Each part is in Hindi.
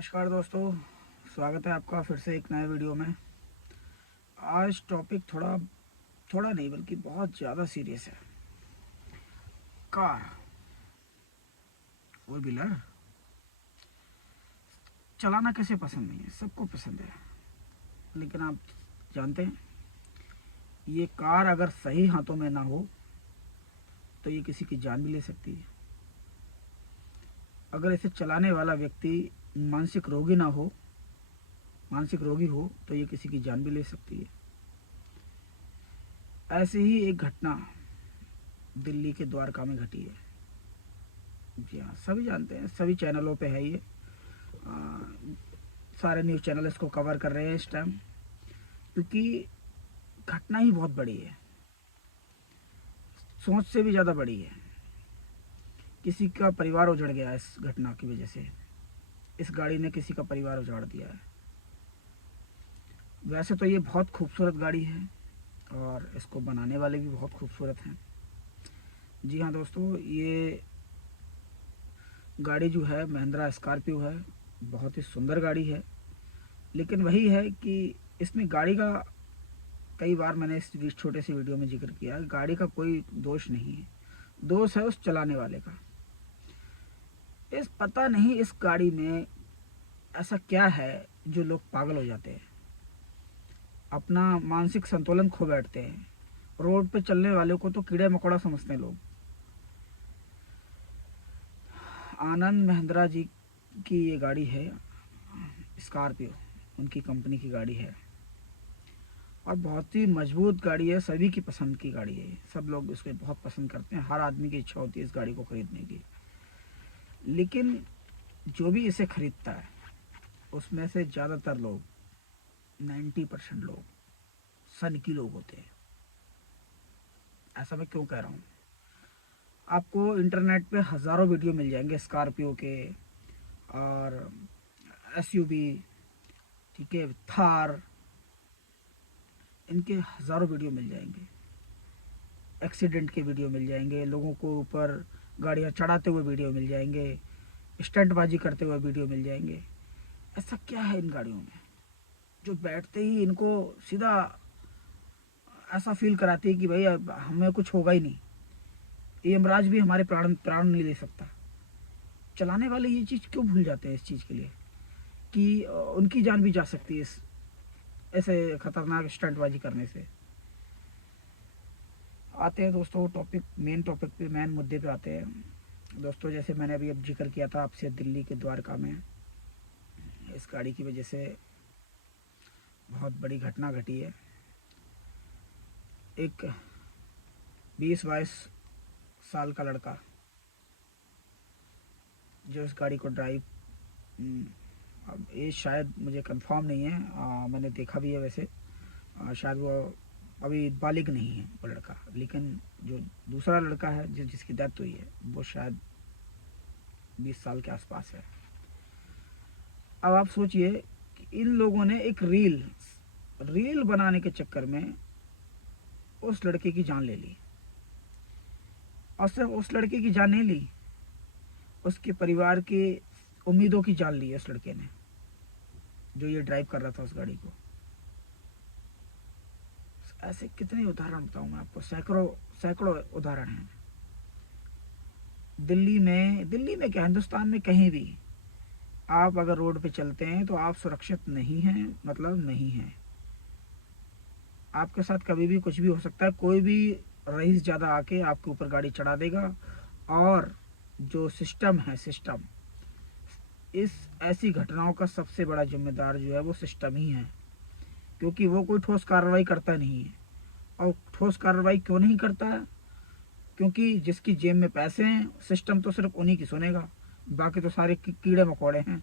नमस्कार दोस्तों, स्वागत है आपका फिर से एक नए वीडियो में। आज टॉपिक थोड़ा थोड़ा नहीं बल्कि बहुत ज़्यादा सीरियस है। कार, फोर व्हीलर चलाना कैसे पसंद नहीं है? सबको पसंद है। लेकिन आप जानते हैं, ये कार अगर सही हाथों में ना हो तो ये किसी की जान भी ले सकती है। अगर इसे चलाने वाला व्यक्ति मानसिक रोगी ना हो, मानसिक रोगी हो, तो ये किसी की जान भी ले सकती है। ऐसी ही एक घटना दिल्ली के द्वारका में घटी है। जी हाँ, सभी जानते हैं, सभी चैनलों पे है ये। आ, सारे न्यूज़ चैनल इसको कवर कर रहे हैं इस टाइम, क्योंकि घटना ही बहुत बड़ी है, सोच से भी ज़्यादा बड़ी है। किसी का परिवार उजड़ गया इस घटना की वजह से। इस गाड़ी ने किसी का परिवार उजाड़ दिया है। वैसे तो ये बहुत खूबसूरत गाड़ी है और इसको बनाने वाले भी बहुत खूबसूरत हैं। जी हाँ दोस्तों, ये गाड़ी जो है महिंद्रा स्कॉर्पियो है। बहुत ही सुंदर गाड़ी है। लेकिन वही है कि इसमें गाड़ी का, कई बार मैंने इस छोटे से वीडियो में जिक्र किया, गाड़ी का कोई दोष नहीं है, दोष है उस चलाने वाले का। इस पता नहीं इस गाड़ी में ऐसा क्या है जो लोग पागल हो जाते हैं, अपना मानसिक संतुलन खो बैठते हैं। रोड पे चलने वाले को तो कीड़े मकोड़ा समझते हैं लोग। आनंद महिंद्रा जी की ये गाड़ी है, स्कॉर्पियो, उनकी कंपनी की गाड़ी है और बहुत ही मजबूत गाड़ी है। सभी की पसंद की गाड़ी है। सब लोग इसको बहुत पसंद करते हैं। हर आदमी की इच्छा होती है इस गाड़ी को खरीदने की। लेकिन जो भी इसे खरीदता है उसमें से ज़्यादातर लोग, 90% लोग सनकी लोग होते हैं। ऐसा मैं क्यों कह रहा हूँ? आपको इंटरनेट पे हज़ारों वीडियो मिल जाएंगे स्कॉर्पियो के और एसयूवी, ठीक है, थार, इनके हज़ारों वीडियो मिल जाएंगे। एक्सीडेंट के वीडियो मिल जाएंगे, लोगों को ऊपर गाड़ियाँ चढ़ाते हुए वीडियो मिल जाएंगे, स्टंटबाजी करते हुए वीडियो मिल जाएंगे। ऐसा क्या है इन गाड़ियों में जो बैठते ही इनको सीधा ऐसा फील कराती है कि भाई अब हमें कुछ होगा ही नहीं, ये यमराज भी हमारे प्राण प्राण नहीं ले सकता। चलाने वाले ये चीज़ क्यों भूल जाते हैं इस चीज़ के लिए कि उनकी जान भी जा सकती है इस ऐसे खतरनाक स्टंटबाजी करने से। आते हैं दोस्तों टॉपिक, मेन टॉपिक पे, मेन मुद्दे पे आते हैं दोस्तों। जैसे मैंने अभी अब जिक्र किया था आपसे, दिल्ली के द्वारका में इस गाड़ी की वजह से बहुत बड़ी घटना घटी है। एक 20-22 साल का लड़का जो इस गाड़ी को ड्राइव, अब एज शायद मुझे कंफर्म नहीं है, मैंने देखा भी है वैसे, शायद वो अभी बालिग नहीं है वो लड़का। लेकिन जो दूसरा लड़का है जिसकी डेथ हुई है वो शायद 20 साल के आसपास है। अब आप सोचिए कि इन लोगों ने एक रील रील बनाने के चक्कर में उस लड़के की जान ले ली। और सिर्फ उस लड़के की जान नहीं ली, उसके परिवार की उम्मीदों की जान ली है उस लड़के ने जो ये ड्राइव कर रहा था उस गाड़ी को। ऐसे कितने उदाहरण बताऊं मैं आपको, सैकड़ों सैकड़ों उदाहरण हैं। दिल्ली में क्या, हिंदुस्तान में कहीं भी आप अगर रोड पे चलते हैं तो आप सुरक्षित नहीं हैं, मतलब नहीं हैं। आपके साथ कभी भी कुछ भी हो सकता है। कोई भी रईस ज़्यादा आके आपके ऊपर गाड़ी चढ़ा देगा। और जो सिस्टम है, सिस्टम, इस ऐसी घटनाओं का सबसे बड़ा जिम्मेदार जो है वो सिस्टम ही है, क्योंकि वो कोई ठोस कार्रवाई करता नहीं है। और ठोस कार्रवाई क्यों नहीं करता है? क्योंकि जिसकी जेब में पैसे हैं, सिस्टम तो सिर्फ उन्हीं की सुनेगा, बाकी तो सारे कीड़े मकोड़े हैं।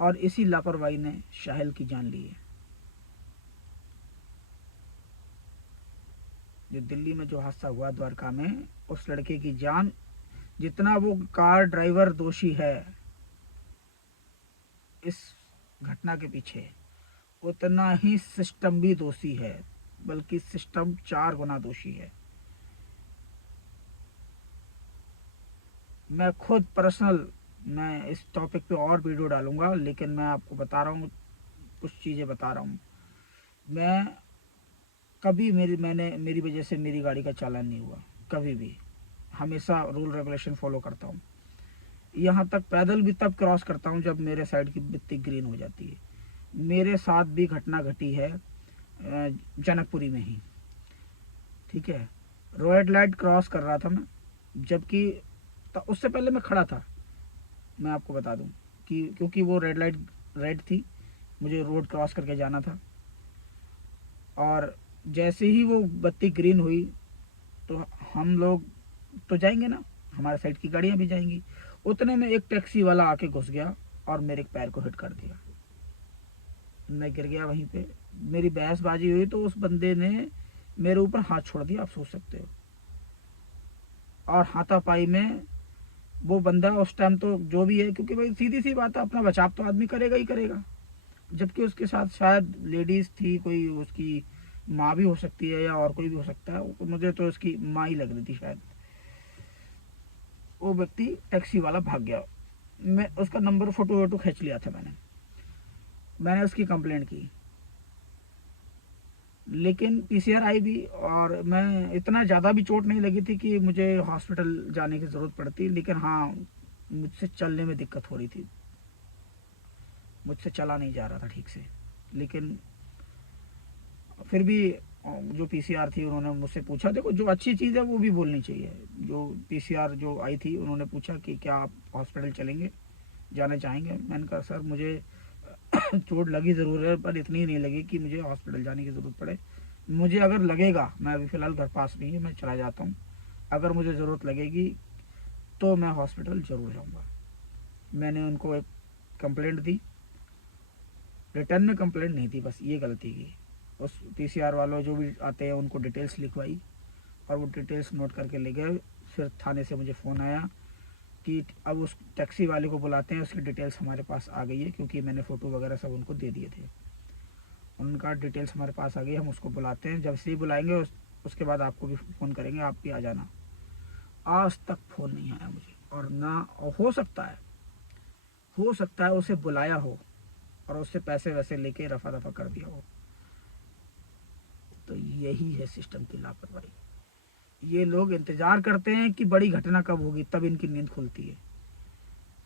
और इसी लापरवाही ने शाहिल की जान ली है। जो दिल्ली में जो हादसा हुआ द्वारका में, उस लड़के की जान, जितना वो कार ड्राइवर दोषी है इस घटना के पीछे, उतना ही सिस्टम भी दोषी है, बल्कि सिस्टम 4 गुना दोषी है। मैं खुद पर्सनल मैं इस टॉपिक पे और वीडियो डालूंगा, लेकिन मैं आपको बता रहा हूँ, कुछ चीज़ें बता रहा हूँ। मैं कभी मेरी वजह से मेरी गाड़ी का चालान नहीं हुआ, कभी भी। हमेशा रूल रेगुलेशन फॉलो करता हूँ। यहाँ तक पैदल भी तब क्रॉस करता हूँ जब मेरे साइड की बत्ती ग्रीन हो जाती है। मेरे साथ भी घटना घटी है जनकपुरी में ही, ठीक है। रेड लाइट क्रॉस कर रहा था मैं, जबकि उससे पहले मैं खड़ा था। मैं आपको बता दूं कि क्योंकि वो रेड लाइट रेड थी, मुझे रोड क्रॉस करके जाना था, और जैसे ही वो बत्ती ग्रीन हुई तो हम लोग तो जाएंगे ना, हमारे साइड की गाड़ियां भी जाएंगी। उतने में एक टैक्सी वाला आके घुस गया और मेरे पैर को हिट कर दिया। मैं गिर गया वहीं पे। मेरी बहसबाजी हुई तो उस बंदे ने मेरे ऊपर हाथ छोड़ दिया, आप सोच सकते हो। और हाथापाई में वो बंदा उस टाइम तो जो भी है, क्योंकि भाई सीधी सी बात है, अपना बचाव तो आदमी करेगा ही करेगा। जबकि उसके साथ शायद लेडीज थी, कोई उसकी माँ भी हो सकती है या और कोई भी हो सकता है, मुझे तो उसकी माँ ही लग रही थी शायद। वो व्यक्ति टैक्सी वाला भाग गया। मैं उसका नंबर फोटो वोटो खींच लिया था मैंने उसकी कंप्लेंट की, लेकिन पीसीआर आई भी, और मैं इतना ज़्यादा भी चोट नहीं लगी थी कि मुझे हॉस्पिटल जाने की ज़रूरत पड़ती, लेकिन हाँ, मुझसे चलने में दिक्कत हो रही थी, मुझसे चला नहीं जा रहा था ठीक से। लेकिन फिर भी जो पीसीआर थी उन्होंने मुझसे पूछा, देखो जो अच्छी चीज़ है वो भी बोलनी चाहिए। जो पीसीआर जो आई थी उन्होंने पूछा कि क्या आप हॉस्पिटल चलेंगे, जाना चाहेंगे। मैंने कहा सर मुझे चोट लगी ज़रूर है, पर इतनी नहीं लगी कि मुझे हॉस्पिटल जाने की ज़रूरत पड़े। मुझे अगर लगेगा, मैं अभी फ़िलहाल घर पास नहीं है, मैं चला जाता हूँ, अगर मुझे ज़रूरत लगेगी तो मैं हॉस्पिटल ज़रूर जाऊँगा। मैंने उनको एक कंप्लेंट दी, रिटर्न में कंप्लेंट नहीं थी, बस ये गलती की। उस पीसीआर वालों जो भी आते हैं उनको डिटेल्स लिखवाई, और वो डिटेल्स नोट करके ले गए। फिर थाने से मुझे फ़ोन आया कि अब उस टैक्सी वाले को बुलाते हैं, उसकी डिटेल्स हमारे पास आ गई है, क्योंकि मैंने फ़ोटो वगैरह सब उनको दे दिए थे। उनका डिटेल्स हमारे पास आ गई, हम उसको बुलाते हैं। जब से ही बुलाएंगे उसके बाद आपको भी फ़ोन करेंगे, आप भी आ जाना। आज तक फ़ोन नहीं आया मुझे, और ना, और हो सकता है उसे बुलाया हो और उससे पैसे वैसे लेके रफा दफा कर दिया हो। तो यही है सिस्टम की लापरवाही। ये लोग इंतजार करते हैं कि बड़ी घटना कब होगी, तब इनकी नींद खुलती है।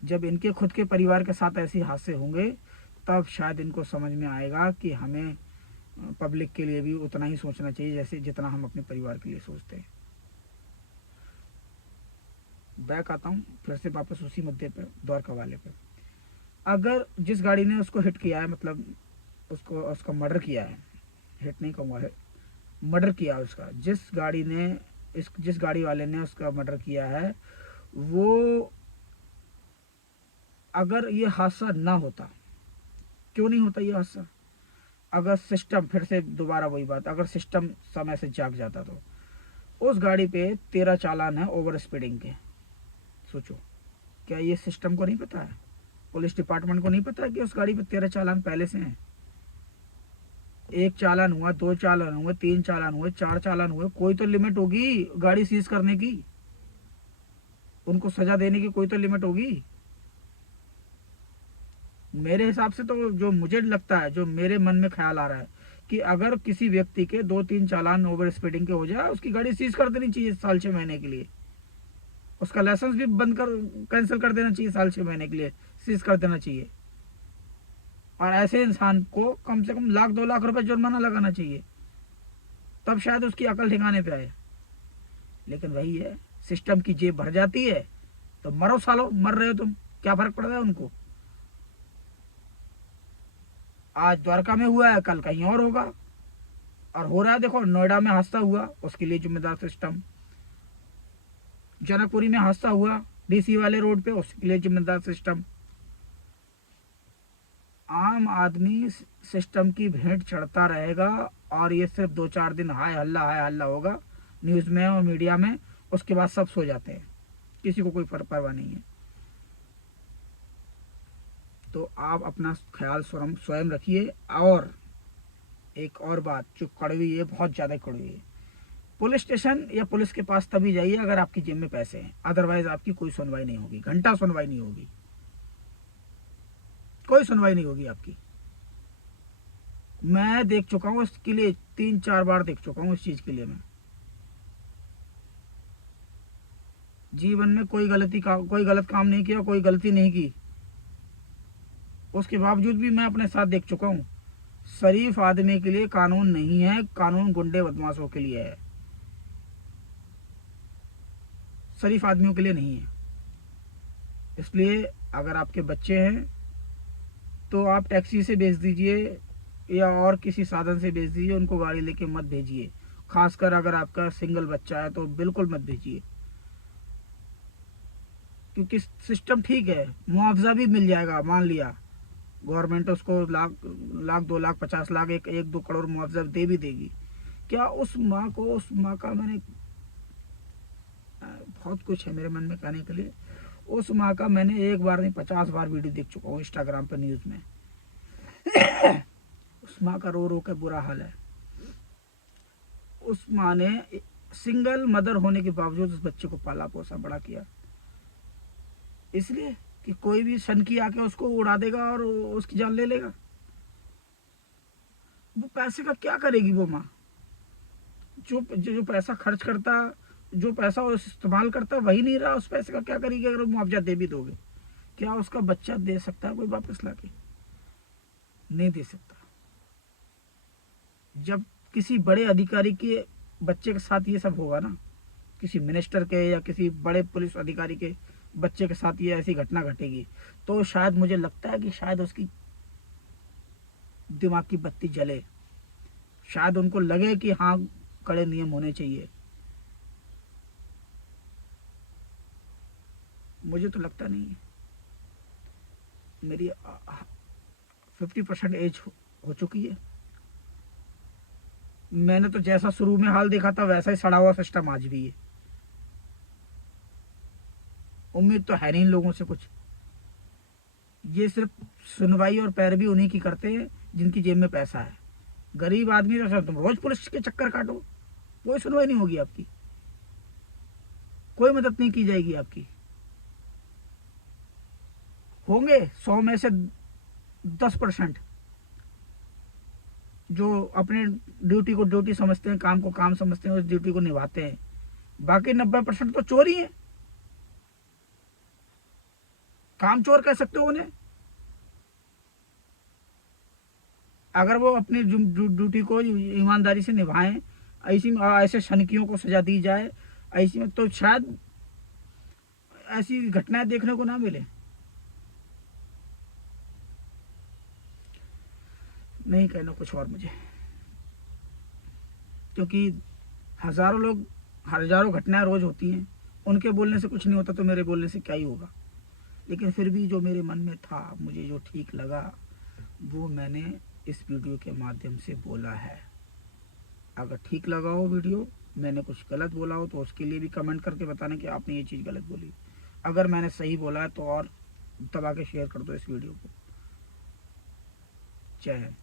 जब इनके खुद के परिवार के साथ ऐसे हादसे होंगे तब शायद इनको समझ में आएगा कि हमें पब्लिक के लिए भी उतना ही सोचना चाहिए जैसे जितना हम अपने परिवार के लिए सोचते हैं। बैक आता हूँ फिर से वापस उसी मुद्दे पे, द्वारका वाले पे। अगर जिस गाड़ी ने उसको हिट किया है, मतलब उसको उसका मर्डर किया है, हिट नहीं कहूँगा, है मर्डर किया उसका, जिस गाड़ी वाले ने उसका मर्डर किया है, वो, अगर ये हादसा ना होता, क्यों नहीं होता ये हादसा, अगर सिस्टम, फिर से दोबारा वही बात, अगर सिस्टम समय से जाग जाता तो उस गाड़ी पे 13 चालान है ओवर स्पीडिंग के। सोचो, क्या ये सिस्टम को नहीं पता है, पुलिस डिपार्टमेंट को नहीं पता है कि उस गाड़ी पे 13 चालान पहले से हैं। एक चालान हुआ, 2 चालान हुए, 3 चालान हुए, 4 चालान हुए, कोई तो लिमिट होगी गाड़ी सीज करने की, उनको सजा देने की कोई तो लिमिट होगी। मेरे हिसाब से तो जो मुझे लगता है, जो मेरे मन में ख्याल आ रहा है, कि अगर किसी व्यक्ति के 2-3 चालान ओवर स्पीडिंग के हो जाए, उसकी गाड़ी सीज कर देनी चाहिए साल 6 महीने के लिए। उसका लाइसेंस भी बंद कर, कैंसिल कर देना चाहिए, साल 6 महीने के लिए सीज कर देना चाहिए। और ऐसे इंसान को कम से कम 1-2 लाख रुपए जुर्माना लगाना चाहिए, तब शायद उसकी अकल ठिकाने पे आए। लेकिन वही है, सिस्टम की जेब भर जाती है तो मरो सालो, मर रहे हो तुम, क्या फर्क पड़ रहा है उनको। आज द्वारका में हुआ है, कल कहीं और होगा, और हो रहा है, देखो नोएडा में हादसा हुआ, उसके लिए जिम्मेदार सिस्टम। जनकपुरी में हादसा हुआ डीसी वाले रोड पे, उसके लिए जिम्मेदार सिस्टम। आम आदमी सिस्टम की भेंट चढ़ता रहेगा, और ये सिर्फ 2-4 दिन हाय हल्ला होगा न्यूज़ में और मीडिया में, उसके बाद सब सो जाते हैं, किसी को कोई परवाह नहीं है। तो आप अपना ख्याल स्वयं रखिए। और एक और बात जो कड़वी है, बहुत ज़्यादा कड़वी है, पुलिस स्टेशन या पुलिस के पास तभी जाइए अगर आपकी जेब में पैसे हैं, अदरवाइज आपकी कोई सुनवाई नहीं होगी, घंटा सुनवाई नहीं होगी। कोई सुनवाई नहीं होगी आपकी। मैं देख चुका हूँ इसके लिए, 3-4 बार देख चुका हूँ इस चीज़ के लिए। मैं जीवन में कोई गलत काम नहीं किया, कोई गलती नहीं की, उसके बावजूद भी मैं अपने साथ देख चुका हूँ। शरीफ आदमी के लिए कानून नहीं है, कानून गुंडे बदमाशों के लिए है, शरीफ आदमियों के लिए नहीं है। इसलिए अगर आपके बच्चे हैं तो आप टैक्सी से भेज दीजिए या और किसी साधन से भेज दीजिए, उनको गाड़ी लेके मत भेजिए। खासकर अगर आपका सिंगल बच्चा है तो बिल्कुल मत भेजिए, क्योंकि सिस्टम ठीक है, मुआवजा भी मिल जाएगा। मान लिया गवर्नमेंट उसको लाख लाख 2 लाख 50 लाख 1-2 करोड़ मुआवजा दे भी देगी, क्या उस माँ को, उस माँ का मैंने बहुत कुछ है मेरे मन में कहने के लिए। उस माँ का मैंने एक बार नहीं 50 बार वीडियो देख चुका हूँ इंस्टाग्राम पर, न्यूज़ में। उस माँ का रो रो के बुरा हाल है। उस माँ ने सिंगल मदर होने के बावजूद उस बच्चे को पाला पोसा बड़ा किया, इसलिए कि कोई भी सनकी आके उसको उड़ा देगा और उसकी जान ले लेगा। वो पैसे का क्या करेगी वो माँ? जो पैसा खर्च करता, जो पैसा वो इस्तेमाल करता, वही नहीं रहा, उस पैसे का क्या करेगी? अगर मुआवजा दे भी दोगे, क्या उसका बच्चा दे सकता है कोई वापस लाके? नहीं दे सकता। जब किसी बड़े अधिकारी के बच्चे के साथ ये सब होगा ना, किसी मिनिस्टर के या किसी बड़े पुलिस अधिकारी के बच्चे के साथ ये ऐसी घटना घटेगी, तो शायद मुझे लगता है कि शायद उसकी दिमाग की बत्ती जले, शायद उनको लगे कि हाँ, कड़े नियम होने चाहिए। मुझे तो लगता नहीं है। मेरी 50% एज हो चुकी है। मैंने तो जैसा शुरू में हाल देखा था वैसा ही सड़ा हुआ सिस्टम आज भी है। उम्मीद तो है नहीं इन लोगों से कुछ। ये सिर्फ सुनवाई और पैरवी उन्हीं की करते हैं जिनकी जेब में पैसा है। गरीब आदमी तो तुम रोज पुलिस के चक्कर काटो, कोई सुनवाई नहीं होगी आपकी, कोई मदद नहीं की जाएगी आपकी। होंगे 100 में से 10% जो अपने ड्यूटी को ड्यूटी समझते हैं, काम को काम समझते हैं, उस ड्यूटी को निभाते हैं। बाकी 90% तो चोर ही है। काम चोर कह सकते हो उन्हें। अगर वो अपनी ड्यूटी को ईमानदारी से निभाएं, ऐसे शनकियों को सजा दी जाए ऐसी में, तो शायद ऐसी घटनाएं देखने को ना मिले। नहीं कहना कुछ और मुझे, क्योंकि हजारों घटनाएं रोज होती हैं। उनके बोलने से कुछ नहीं होता तो मेरे बोलने से क्या ही होगा। लेकिन फिर भी जो मेरे मन में था, मुझे जो ठीक लगा, वो मैंने इस वीडियो के माध्यम से बोला है। अगर ठीक लगा हो वीडियो, मैंने कुछ गलत बोला हो, तो उसके लिए भी कमेंट करके बताना कि आपने ये चीज़ गलत बोली। अगर मैंने सही बोला है तो और दबा के शेयर कर दो इस वीडियो को। जय हिंद।